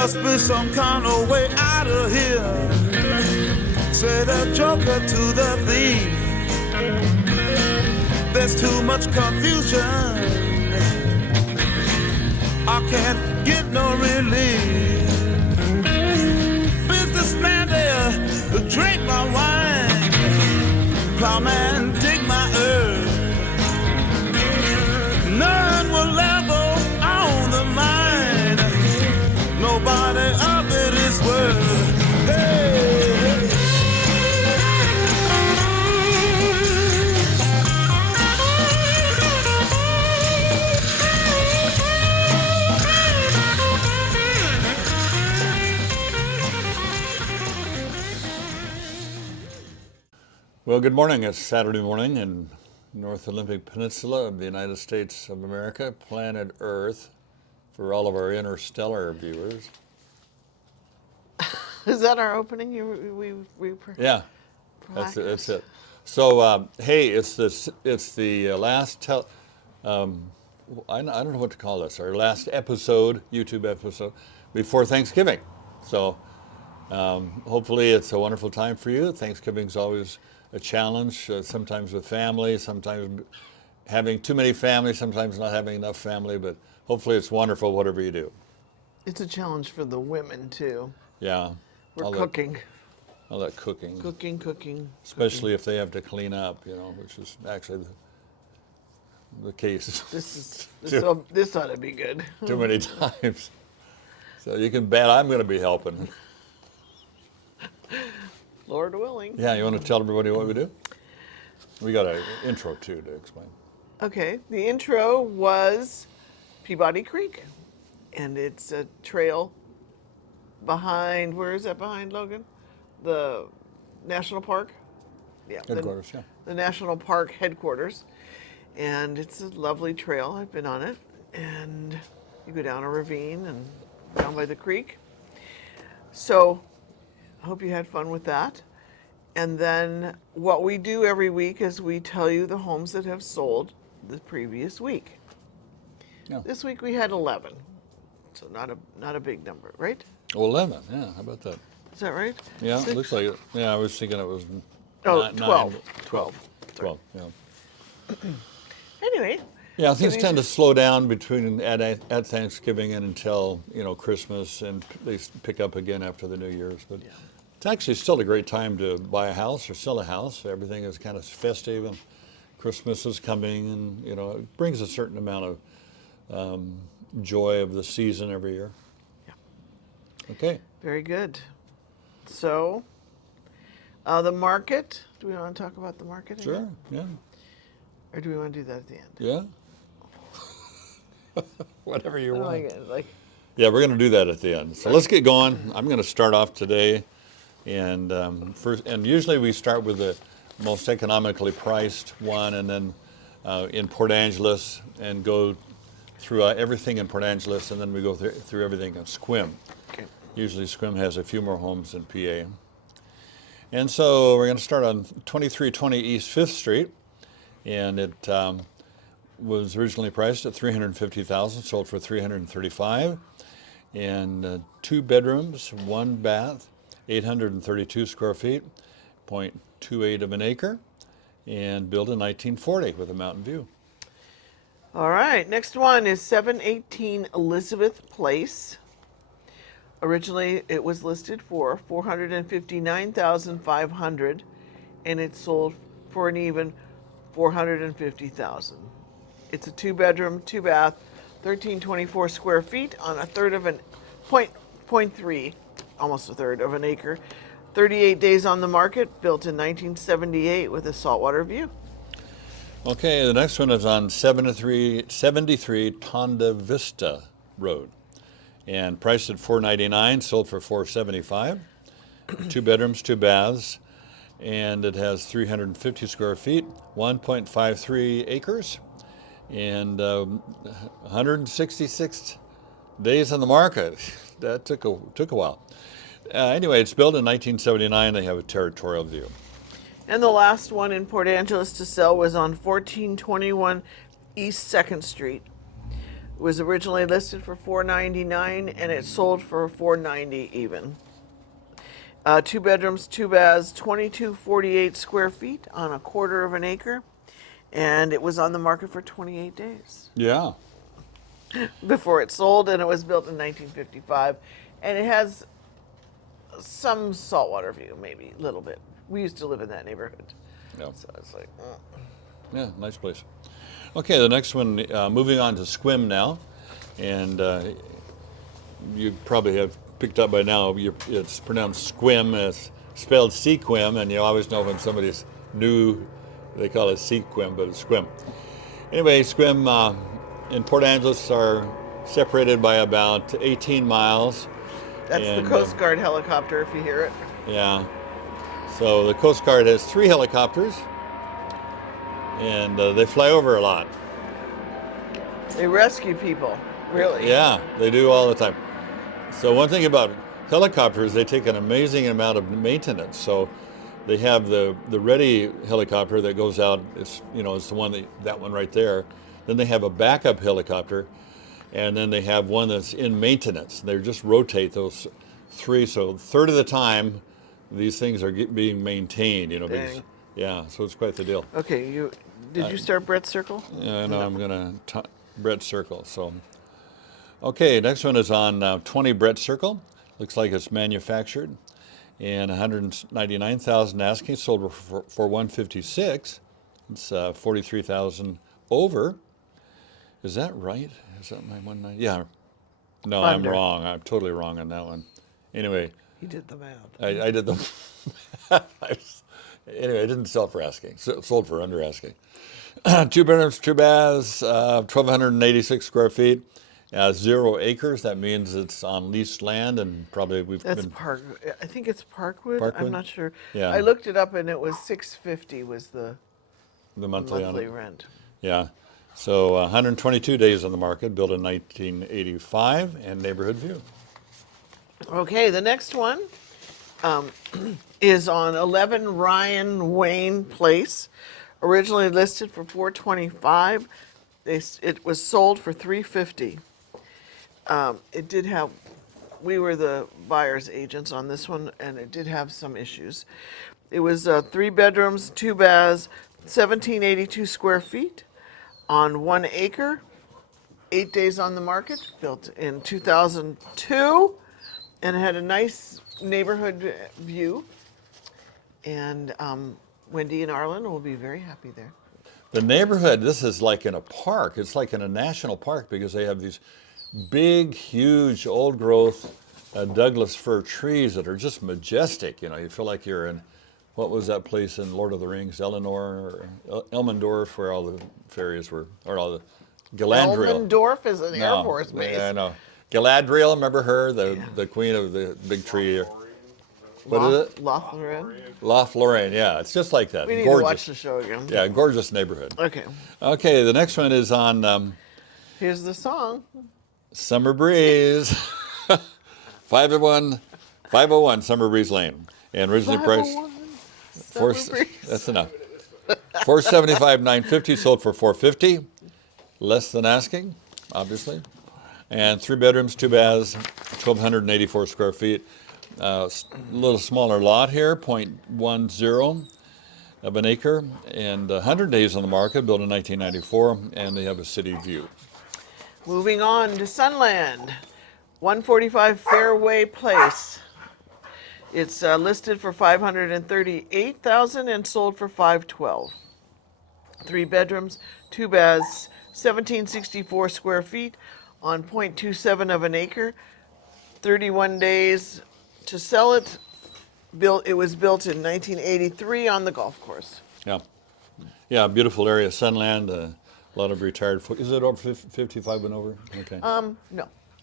must be some kind of way out of here. Say the joker to the thief. There's too much confusion. I can't get no relief. Businessman there, drink my wine. Plowman, dig my earth. None will level on the mine. Nobody of it is worth. Hey. Well, good morning. It's Saturday morning in North Olympic Peninsula of the United States of America, planet Earth, for all of our interstellar viewers. Is that our opening? Yeah, that's it. So, hey, it's the last I don't know what to call this. Our last episode, YouTube episode, before Thanksgiving. So, hopefully, it's a wonderful time for you. Thanksgiving's always a challenge, sometimes with family, sometimes having too many family, sometimes not having enough family, but hopefully it's wonderful whatever you do. It's a challenge for the women too. Yeah. We're cooking. All that cooking. Cooking. Especially if they have to clean up, which is actually the case. This ought to be good. Too many times. So you can bet I'm going to be helping. Lord willing. Yeah, you want to tell everybody what we do? We got an intro too to explain. Okay, the intro was Peabody Creek, and it's a trail behind, where is that behind, Logan? The National Park? Yeah. Headquarters, yeah. The National Park headquarters. And it's a lovely trail. I've been on it. And you go down a ravine and down by the creek. So I hope you had fun with that. And then what we do every week is we tell you the homes that have sold the previous week. Yeah. This week we had 11. So not a big number, right? Oh, 11, yeah, how about that? Is that right? Yeah, 6? it looks like it. Yeah, I was thinking it was 12. 12, yeah. Anyway. Yeah, things tend to slow down between at Thanksgiving and until, Christmas, and they pick up again after the New Year's. But Yeah. It's actually still a great time to buy a house or sell a house. Everything is kind of festive, and Christmas is coming, and, it brings a certain amount of joy of the season every year. Yeah. Okay. Very good. So, the market. Do we want to talk about the market Sure, again? yeah. Or do we want to do that at the end? Yeah. Whatever you want. Like, Yeah, we're going to do that at the end. So let's get going. I'm going to start off today, and usually we start with the most economically priced one, and then in Port Angeles, and go through everything in Port Angeles, and then we go through everything in Sequim. okay. Usually Sequim has a few more homes than PA. And so we're going to start on 2320 East 5th Street, and it was originally priced at $350,000, sold for $335,000, and 2 bedrooms, 1 bath, 832 square feet, 0.28 of an acre, and built in 1940 with a mountain view. All right. Next one is 718 Elizabeth Place. Originally, it was listed for $459,500, and it sold for an even $450,000. It's a 2-bedroom, 2-bath, 1324 square feet on a third of an 0.3, almost a third of an acre. 38 days on the market, built in 1978 with a saltwater view. Okay, the next one is on 73 Tonda Vista Road, and priced at $499,000, sold for $475,000. 2 bedrooms, 2 baths, and it has 350 square feet, 1.53 acres, and 166 days on the market. That took a while. Anyway, it's built in 1979. They have a territorial view. And the last one in Port Angeles to sell was on 1421 East 2nd Street. It was originally listed for $499 and it sold for $490 even. 2 bedrooms, 2 baths, 2248 square feet on a quarter of an acre, and it was on the market for 28 days Yeah. before it sold, and it was built in 1955, and it has some saltwater view, maybe a little bit. We used to live in that neighborhood, Yeah. so it's like, Yeah, nice place. Okay, the next one, moving on to Sequim now, and you probably have picked up by now, it's pronounced Sequim, it's spelled Sequim, and you always know when somebody's new, they call it Sequim, but it's Sequim. Anyway, Sequim in Port Angeles are separated by about 18 miles. that's And, the Coast Guard helicopter if you hear it. Yeah. So the Coast Guard has 3 helicopters, and they fly over a lot. They rescue people, really. Yeah, they do all the time. So one thing about helicopters, they take an amazing amount of maintenance. So they have the ready helicopter that goes out. It's it's the one that one right there. Then they have a backup helicopter, and then they have one that's in maintenance. They just rotate those 3. So a third of the time, these things are being maintained. Because, yeah. So it's quite the deal. Okay, did you start Brett's Circle? Yeah, no, I'm gonna Brett Circle. So. Okay, next one is on 20 Brett Circle. Looks like it's manufactured, and 199,000 asking, sold for 156. It's 43,000 over. Is that right? Is that my 190? Yeah. No, I'm Under. wrong. I'm totally wrong on that one. Anyway, He did the math. I did the. Anyway, I didn't sell for asking. Sold for under asking. 2 bedrooms, 2 baths, 1,286 square feet. 0 acres, that means it's on leased land, and probably That's Park. I think it's Parkwood. I'm Parkwood? not sure. Yeah. I looked it up, and it was $650 was the monthly on monthly it. rent. Yeah. So 122 days on the market, built in 1985, and neighborhood view. Okay, the next one is on 11 Ryan Wayne Place, originally listed for $425. It was sold for $350. It did have, we were the buyer's agents on this one, and it did have some issues. It was 3 bedrooms, 2 baths, 1,782 square feet on 1 acre, 8 days on the market, built in 2002, and it had a nice neighborhood view. And Wendy and Arlen will be very happy there. The neighborhood, this is like in a park. It's like in a national park because they have these big, huge, old growth Douglas fir trees that are just majestic. You feel like you're in, what was that place in Lord of the Rings, Eleanor or Elmendorf, where all the fairies were, or all the Galadriel. Elmendorf is an Air Force base. Yeah, I know. Galadriel, remember her, the queen of the big tree. What is it? Lothlorien. Lothlorien, yeah, it's just like that. We need Gorgeous. to watch the show again. Yeah, gorgeous neighborhood. Okay. Okay, the next one is on Here's the song. Summer Breeze. 501 Summer Breeze Lane. And originally priced, 501 that's enough. 475, 950, sold for 450. Less than asking, obviously. And 3 bedrooms, 2 baths, 1,284 square feet. A little smaller lot here, 0.10 of an acre, and 100 days on the market, built in 1994, and they have a city view. Moving on to Sunland, 145 Fairway Place. It's listed for $538,000 and sold for $512. 3 bedrooms, 2 baths, 1,764 square feet on 0.27 of an acre. 31 days to sell it. It was built in 1983 on the golf course. Yeah, beautiful area, Sunland. A lot of retired. Is it over 55 and over? Okay. No.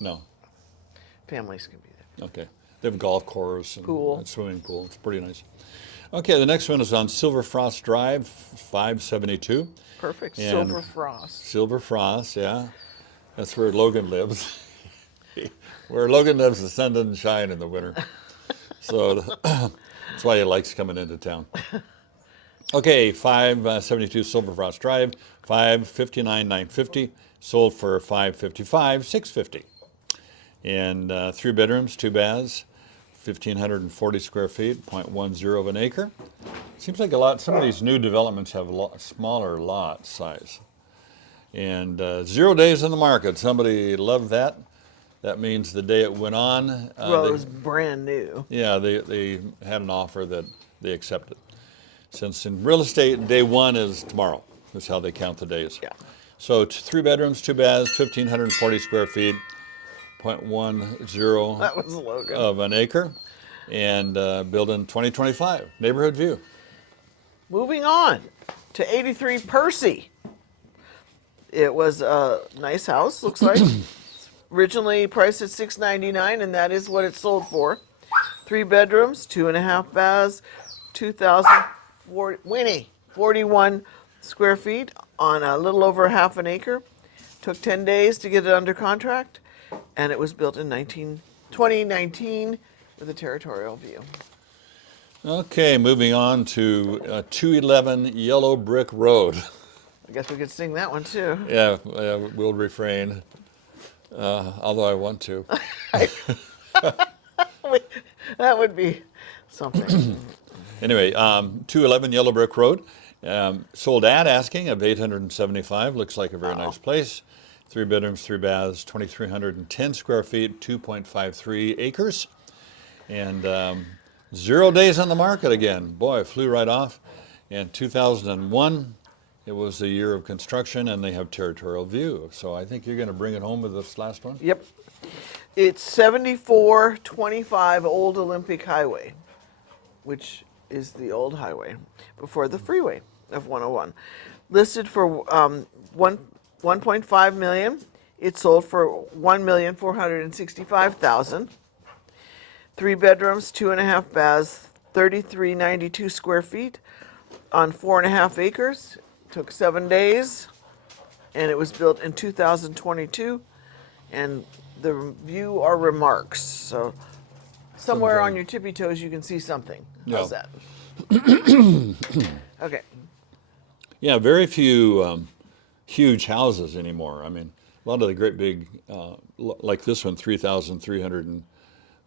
No. Families can be there. Okay. They have a golf course and Pool. a swimming pool. It's pretty nice. Okay, the next one is on Silver Frost Drive, 572. Perfect. And Silver Frost. Silver Frost, yeah. That's where Logan lives. Where Logan lives, the sun doesn't shine in the winter. So that's why he likes coming into town. Okay, 572 Silver Frost Drive, 559,950, sold for 555, 650. And 3 bedrooms, 2 baths, 1,540 square feet, 0.10 of an acre. Seems like a lot. Some of these new developments have a lot smaller lot size. And 0 days in the market. Somebody loved that. That means the day it went on. Well, it was brand new. Yeah, they had an offer that they accepted. Since in real estate, day one is tomorrow. That's how they count the days. Yeah. So 3 bedrooms, 2 baths, 1,540 square feet, 0.10 That was Logan. of an acre, and built in 2025. Neighborhood view. Moving on to 83 Percy. It was a nice house, looks like. Originally priced at $699, and that is what it sold for. 3 bedrooms, 2.5 baths, 2,041 square feet on a little over half an acre. Took 10 days to get it under contract, and it was built in 2019 with a territorial view. Okay, moving on to 211 Yellow Brick Road. I guess we could sing that one too. Yeah, we'll refrain, although I want to. That would be something. Anyway, 211 Yellow Brick Road, sold at asking of 875. Looks like a very nice place. 3 bedrooms, 3 baths, 2,310 square feet, 2.53 acres, and 0 days on the market again. Boy, it flew right off. In 2001, it was the year of construction, and they have territorial view. So I think you're going to bring it home with this last one. Yep. It's 7425 Old Olympic Highway, which is the old highway before the freeway of 101. Listed for 1.5 million. It sold for 1,465,000. 3 bedrooms, 2.5 baths, 3,392 square feet on 4.5 acres. Took 7 days, and it was built in 2022. And the view are remarks. So somewhere on your tippy toes you can see something. How's that? Okay. Yeah, very few huge houses anymore. I mean, a lot of the great big, like this one, 3,300 and,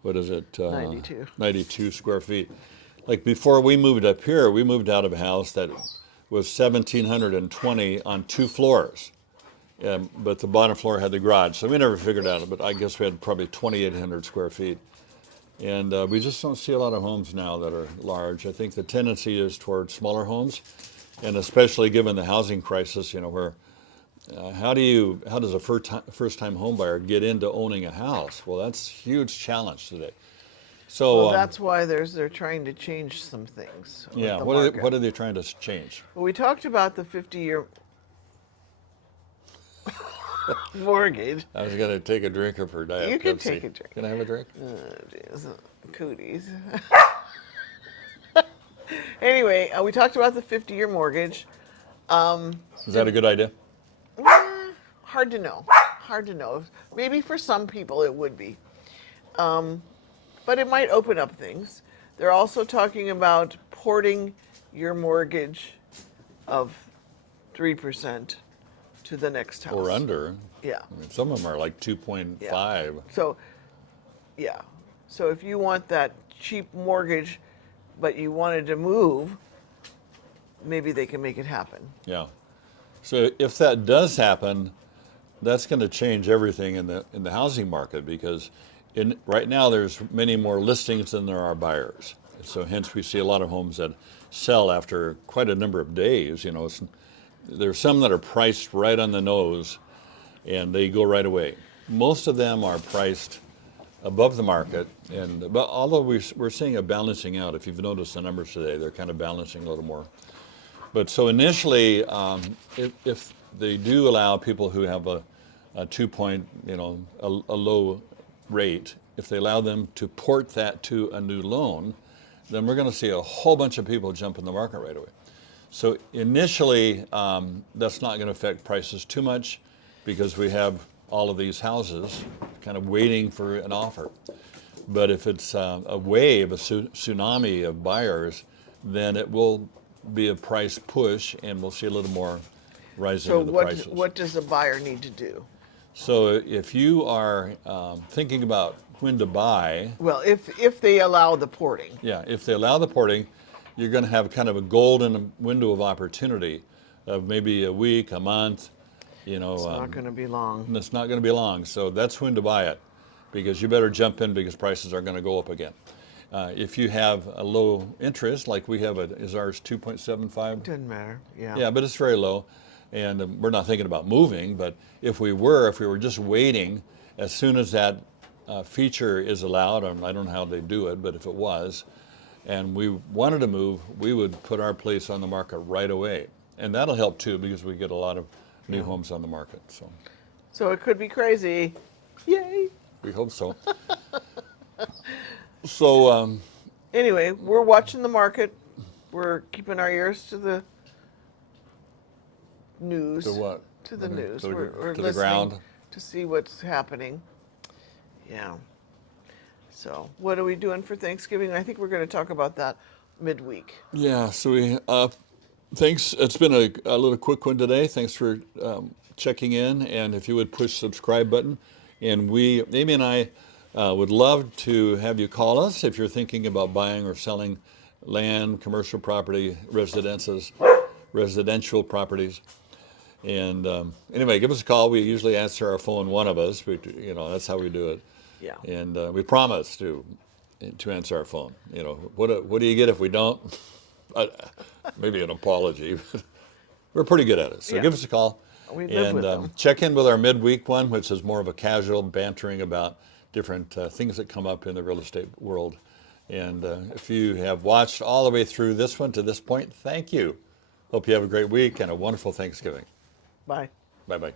what is it? 92. 92 square feet. Like before we moved up here, we moved out of a house that was 1,720 on 2 floors. But the bottom floor had the garage, so we never figured out it, but I guess we had probably 2,800 square feet. And we just don't see a lot of homes now that are large. I think the tendency is toward smaller homes, and especially given the housing crisis, you know, where how does a first-time home buyer get into owning a house? Well, that's a huge challenge today. So Well, that's why they're trying to change some things. with yeah, the what market. are they trying to change? Well, we talked about the 50-year mortgage. I was going to take a drink of her diet. You can Pepsi. take a drink. Can I have a drink? Oh, jeez. Cooties. Anyway, we talked about the 50-year mortgage. Is that a good idea? Hard to know. Hard to know. Maybe for some people it would be. But it might open up things. They're also talking about porting your mortgage of 3% to the next house. Or under. Yeah. I mean, some of them are like 2.5. So, yeah. So if you want that cheap mortgage, but you wanted to move, maybe they can make it happen. Yeah. So if that does happen, that's going to change everything in the housing market, because right now there's many more listings than there are buyers. So hence we see a lot of homes that sell after quite a number of days. You know, there's some that are priced right on the nose, and they go right away. Most of them are priced above the market, but although we're seeing a balancing out. If you've noticed the numbers today, they're kind of balancing a little more. But so initially, if they do allow people who have a 2-point, you know, a low rate, if they allow them to port that to a new loan, then we're going to see a whole bunch of people jump in the market right away. So initially, that's not going to affect prices too much, because we have all of these houses kind of waiting for an offer. But if it's a wave, a tsunami of buyers, then it will be a price push, and we'll see a little more rising So of the prices. what does a buyer need to do? So if you are thinking about when to buy, Well, if they allow the porting. yeah, if they allow the porting, you're going to have kind of a golden window of opportunity of maybe a week, a month, you know. It's not going to be long. And it's not going to be long. So that's when to buy it, because you better jump in because prices are going to go up again. If you have a low interest, like we have, is ours 2.75? Doesn't matter. Yeah. Yeah, but it's very low. And we're not thinking about moving, but if we were just waiting, as soon as that feature is allowed, I don't know how they do it, but if it was, and we wanted to move, we would put our place on the market right away. And that'll help too, because we get a lot of new homes on the market. So it could be crazy. Yay. We hope so. So Anyway, we're watching the market. We're keeping our ears to the news. to what? To the Okay, news. to the- We're to the listening ground. to see what's happening. Yeah. So what are we doing for Thanksgiving? I think we're going to talk about that midweek. Yeah, so we thanks. It's been a little quick one today. Thanks for checking in, and if you would push subscribe button, and Amy and I would love to have you call us if you're thinking about buying or selling land, commercial property, residential properties. And anyway, give us a call. We usually answer our phone, one of us. That's how we do it. Yeah. And we promise to answer our phone. What do you get if we don't? Maybe an apology. We're pretty good at it. So Yeah. give us a call. We live and with them. check in with our midweek one, which is more of a casual bantering about different things that come up in the real estate world. And if you have watched all the way through this one to this point, thank you. Hope you have a great week and a wonderful Thanksgiving. Bye. Bye-bye.